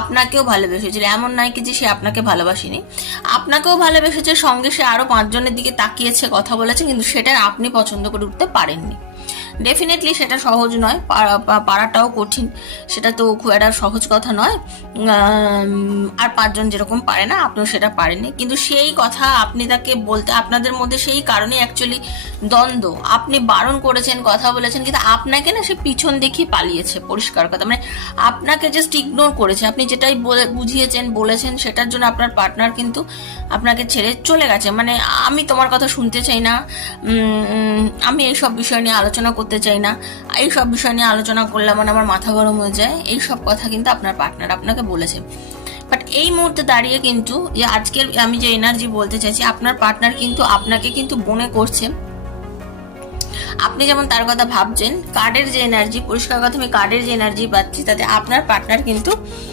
আপনাকেও ভালোবেসেছিল, এমন নয় কি যে সে আপনাকে ভালোবাসেনি, আপনাকেও ভালোবেসেছে, সঙ্গে সে আরো 5 জনের দিকে তাকিয়েছে, কথা বলেছে, কিন্তু সেটা আপনি পছন্দ করে উঠতে পারেননি। ডেফিনেটলি সেটা সহজ নয়, পারাটাও কঠিন, সেটা তো খুব একটা সহজ কথা নয়। আর 5 জন যেরকম পারে না, আপনিও সেটা পারেননি, কিন্তু সেই কথা আপনি তাকে বলতে, আপনাদের মধ্যে সেই কারণে অ্যাকচুয়ালি দ্বন্দ্ব, আপনি বারণ করেছেন, কথা বলেছেন, কিন্তু আপনাকে না সে পিছন দেখিয়ে পালিয়েছে, পরিষ্কার কথা, মানে আপনাকে জাস্ট ইগনোর করেছে। আপনি যেটাই বুঝিয়েছেন, বলেছেন, সেটার জন্য আপনার পার্টনার কিন্তু আপনাকে ছেড়ে চলে গেছে। মানে আমি তোমার কথা শুনতে চাই না, আমি এইসব বিষয় নিয়ে আলোচনা করতে চাই না, এইসব বিষয় নিয়ে আলোচনা করলে মানে আমার মাথা গরম হয়ে যায়, এইসব কথা কিন্তু আপনার পার্টনার আপনাকে বলেছে। বাট এই মুহূর্তে দাঁড়িয়ে কিন্তু যে আজকের আমি যে এনার্জি বলতে চাইছি, আপনার পার্টনার কিন্তু আপনাকে কিন্তু মনে করছে, আপনি যেমন তার কথা ভাবছেন, কার্ডের যে এনার্জি, পরিষ্কার কথা আমি কার্ডের যে এনার্জি পাচ্ছি, তাতে আপনার পার্টনার কিন্তু